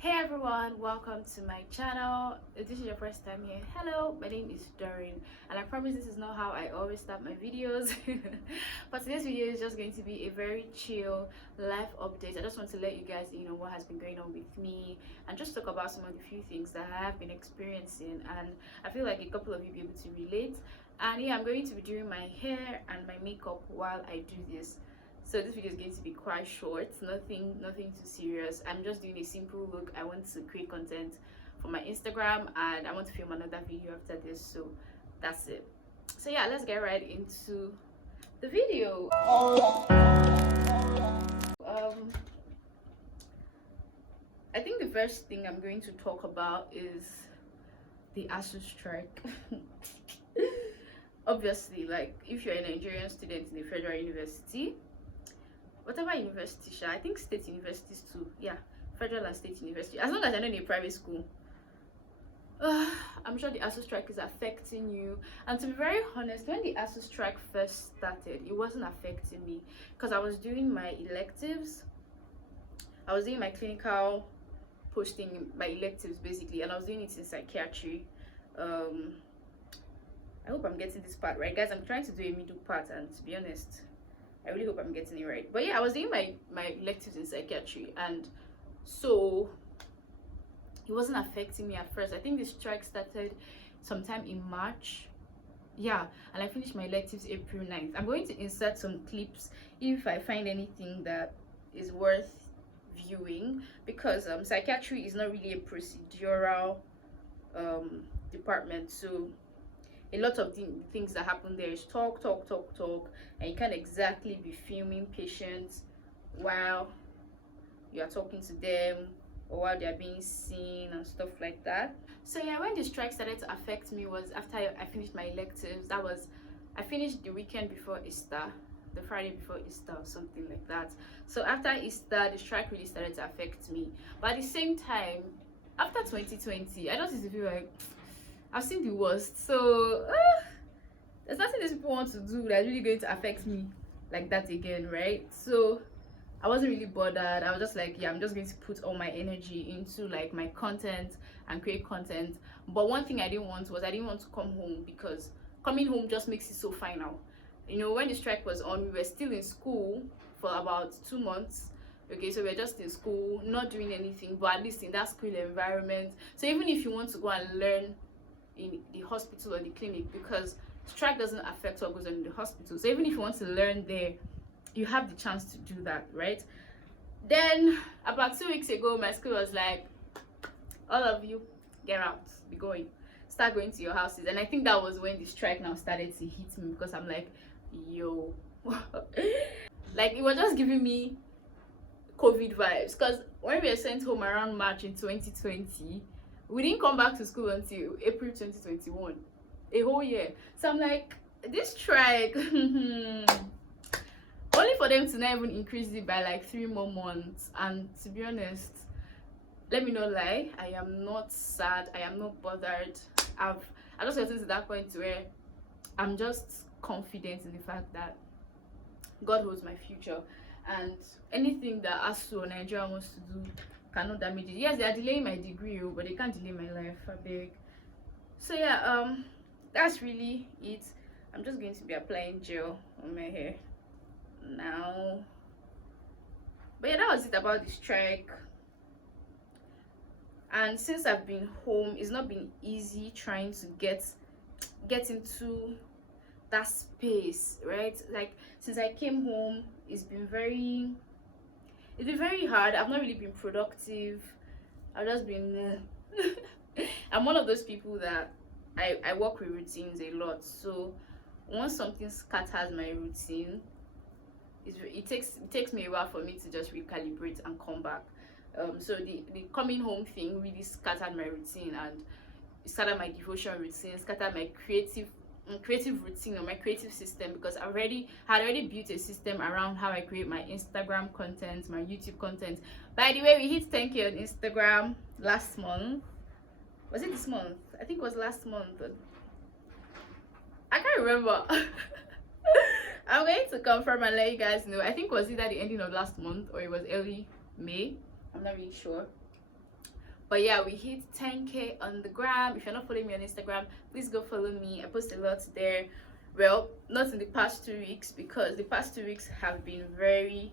Hey everyone, welcome to my channel. If this is your first time here, hello, my name is Doreen, and I promise this is not how I always start my videos. But today's video is just going to be a very chill life update. I just want to let you guys know what has been going on with me and just talk about some of the few things that I have been experiencing, and I feel like a couple of you will be able to relate. And yeah, I'm going to be doing my hair and my makeup while I do this. So this video is going to be quite short, nothing too serious. I'm just doing a simple look. I want to create content for my Instagram and I want to film another video after this, so that's it. So yeah, let's get right into the video. I think the first thing I'm going to talk about is the Astro Strike. Obviously, like if you're a Nigerian student in a federal university, whatever university, I think state universities too, yeah, federal and state university, as long as you're not in a private school, I'm sure the Astro Strike is affecting you. And to be very honest, when the Astro Strike first started, it wasn't affecting me because I was doing my electives, I was doing my clinical posting, my electives basically, and I was doing it in psychiatry. I hope I'm getting this part right, guys. I'm trying to do a middle part, and to be honest, I really hope I'm getting it right. But yeah, I was doing my electives in psychiatry, and so it wasn't affecting me at first. I think the strike started sometime in March. Yeah, and I finished my electives April 9th. I'm going to insert some clips if I find anything that is worth viewing, because psychiatry is not really a procedural department, so a lot of the things that happen there is talk, and you can't exactly be filming patients while you are talking to them or while they are being seen and stuff like that. So yeah, when the strike started to affect me was after I finished my electives. That was, I finished the weekend before Easter, the Friday before Easter or something like that. So after Easter, the strike really started to affect me. But at the same time, after 2020, I just used to feel like I've seen the worst, so there's nothing these people want to do that's really going to affect me like that again, right? So I wasn't really bothered. I was just like, yeah, I'm just going to put all my energy into like my content and create content. But one thing I didn't want to come home, because coming home just makes it so final. When the strike was on, we were still in school for about 2 months. Okay, so we're just in school, not doing anything, but at least in that school environment. So even if you want to go and learn in the hospital or the clinic, because strike doesn't affect what goes on in the hospital, so even if you want to learn there, you have the chance to do that, right? Then about 2 weeks ago, my school was like, all of you get out, be going, start going to your houses. And I think that was when the strike now started to hit me, because I'm like, yo, like it was just giving me COVID vibes, because when we were sent home around March in 2020, we didn't come back to school until April 2021, a whole year. So I'm like, this strike, only for them to not even increase it by like 3 more months. And to be honest, let me not lie, I am not sad, I am not bothered. I just gotten to that point where I'm just confident in the fact that God holds my future, and anything that ASU or Nigeria wants to do cannot damage it. Yes, they are delaying my degree, but they can't delay my life, I beg. So yeah, that's really it. I'm just going to be applying gel on my hair now. But yeah, that was it about the strike. And since I've been home, it's not been easy trying to get into that space, right? Like since I came home, it's been very hard. I've not really been productive. I've just been I'm one of those people that I work with routines a lot. So once something scatters my routine, it takes me a while for me to just recalibrate and come back. So the coming home thing really scattered my routine, and it scattered my devotion routine, scattered my creative routine or my creative system, because I had already built a system around how I create my Instagram content, my YouTube content. By the way, we hit 10K on Instagram last month. Was it this month? I think it was last month. I can't remember. I'm going to confirm and let you guys know. I think it was either the ending of last month or it was early May. I'm not really sure. But yeah, we hit 10K on the gram. If you're not following me on Instagram, please go follow me. I post a lot there. Well, not in the past 2 weeks, because the past 2 weeks have been very,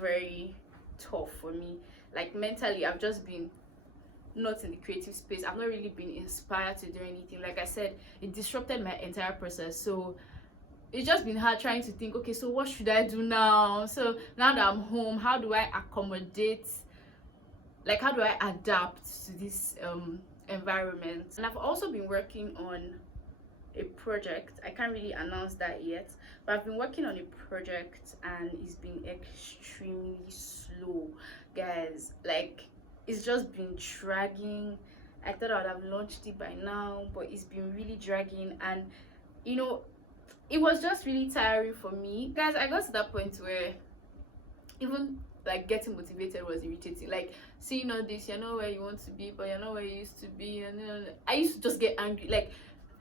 very tough for me. Like mentally, I've just been not in the creative space. I've not really been inspired to do anything. Like I said, it disrupted my entire process. So it's just been hard trying to think, okay, so what should I do now? So now that I'm home, how do I accommodate, like how do I adapt to this environment? And I've also been working on a project. I can't really announce that yet, but I've been working on a project and it's been extremely slow, guys. Like, it's just been dragging. I thought I would have launched it by now, but it's been really dragging. And you know, it was just really tiring for me, guys. I got to that point where even like getting motivated was irritating. Like, seeing all this, you're not where you want to be, but you're not where you used to be, and I used to just get angry. Like,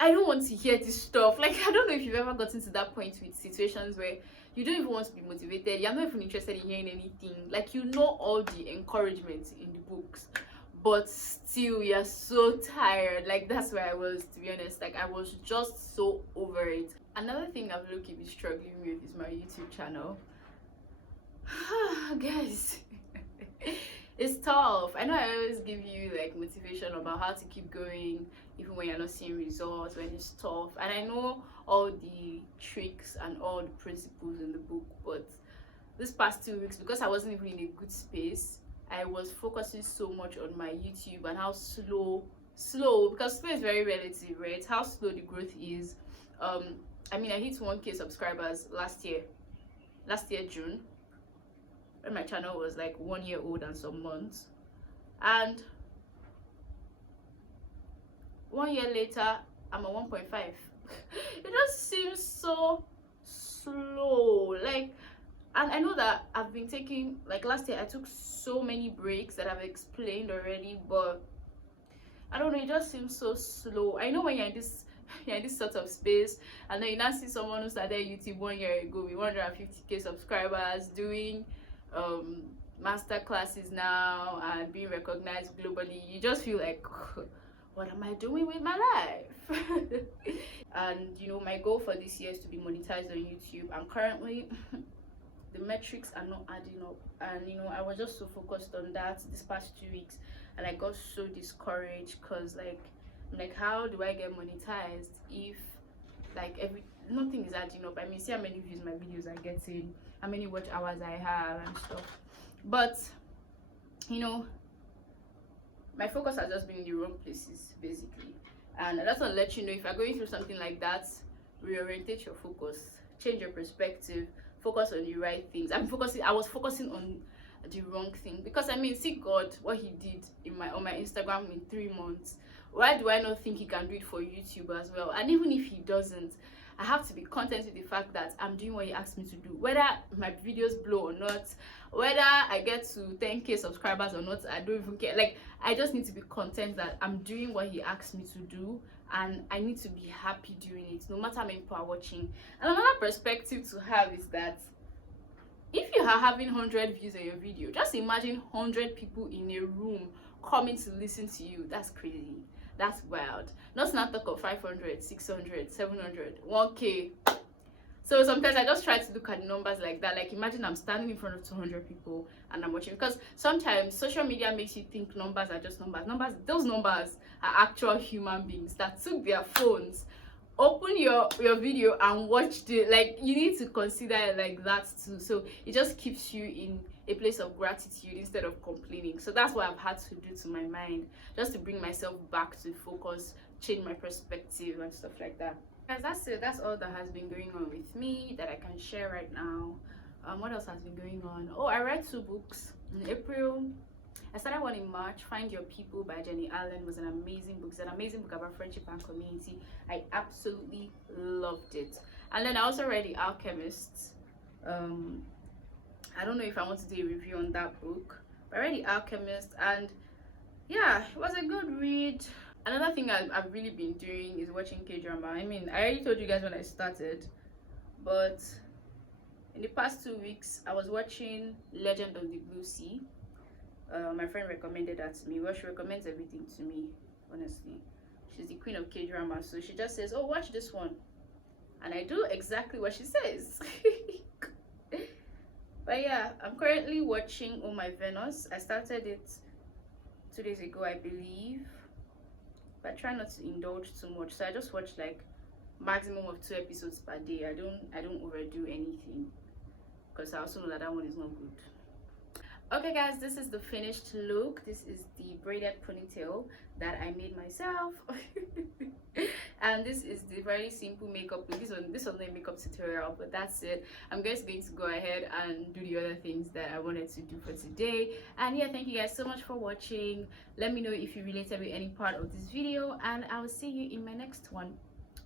I don't want to hear this stuff. Like, I don't know if you've ever gotten to that point with situations where you don't even want to be motivated, you're not even interested in hearing anything. Like, you know all the encouragement in the books, but still you're so tired. Like, that's where I was, to be honest. Like, I was just so over it. Another thing I've low-key been struggling with is my YouTube channel. Guys, it's tough. I know I always give you like motivation about how to keep going even when you're not seeing results, when it's tough, and I know all the tricks and all the principles in the book, but this past 2 weeks, because I wasn't even in a good space, I was focusing so much on my YouTube and how slow, because slow is very relative, right? How slow the growth is. I mean, I hit 1K subscribers last year June, when my channel was like 1 year old and some months, and 1 year later I'm at 1.5. It just seems so slow. Like, and I know that I've been taking, like last year I took so many breaks that I've explained already, but I don't know, it just seems so slow. I know when you're in this sort of space, and then you now see someone who started YouTube 1 year ago with 150K subscribers, doing master classes now and being recognized globally. You just feel like, what am I doing with my life? And you know, my goal for this year is to be monetized on YouTube, and currently the metrics are not adding up. And you know, I was just so focused on that this past 2 weeks, and I got so discouraged, because like how do I get monetized if like nothing is adding up? I mean, see how many views my videos are getting, how many watch hours I have and stuff. But you know, my focus has just been in the wrong places basically. And I just want to let you know, if you're going through something like that, reorientate your focus, change your perspective, focus on the right things. I was focusing on the wrong thing, because I mean, see God, what he did on my Instagram in 3 months. Why do I not think he can do it for YouTube as well? And even if he doesn't, I have to be content with the fact that I'm doing what he asked me to do, whether my videos blow or not, whether I get to 10K subscribers or not. I don't even care. Like, I just need to be content that I'm doing what he asked me to do, and I need to be happy doing it, no matter how many people are watching. And another perspective to have is that if you are having 100 views on your video, just imagine 100 people in a room coming to listen to you. That's crazy. That's wild. Not talk of 500, 600, 700, 1K. So sometimes I just try to look at the numbers like that. Like, imagine I'm standing in front of 200 people and I'm watching, because sometimes social media makes you think numbers are just numbers. Those numbers are actual human beings that took their phones, open your video and watched it. Like, you need to consider it like that too. So it just keeps you in a place of gratitude instead of complaining. So that's what I've had to do to my mind, just to bring myself back to focus, change my perspective and stuff like that. Guys, that's it. That's all that has been going on with me that I can share right now. What else has been going on? Oh, I read 2 books in April. I started one in March. Find Your People by Jenny Allen was an amazing book. It's an amazing book about friendship and community. I absolutely loved it. And then I also read The Alchemist. I don't know if I want to do a review on that book, but I read The Alchemist, and yeah, it was a good read. Another thing I've really been doing is watching K-drama. I mean, I already told you guys when I started, but in the past 2 weeks I was watching Legend of the Blue Sea. My friend recommended that to me. Well, she recommends everything to me, honestly. She's the queen of K-drama, so she just says, oh, watch this one, and I do exactly what she says. But yeah, I'm currently watching Oh My Venus. I started it 2 days ago, I believe, but I try not to indulge too much, so I just watch like maximum of 2 episodes per day. I don't overdo anything, because I also know that that one is not good. Okay guys, this is the finished look. This is the braided ponytail that I made myself. And this is the very simple makeup look. This was not a makeup tutorial, but that's it. I'm just going to go ahead and do the other things that I wanted to do for today. And yeah, thank you guys so much for watching. Let me know if you related with any part of this video, and I will see you in my next one.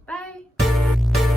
Bye.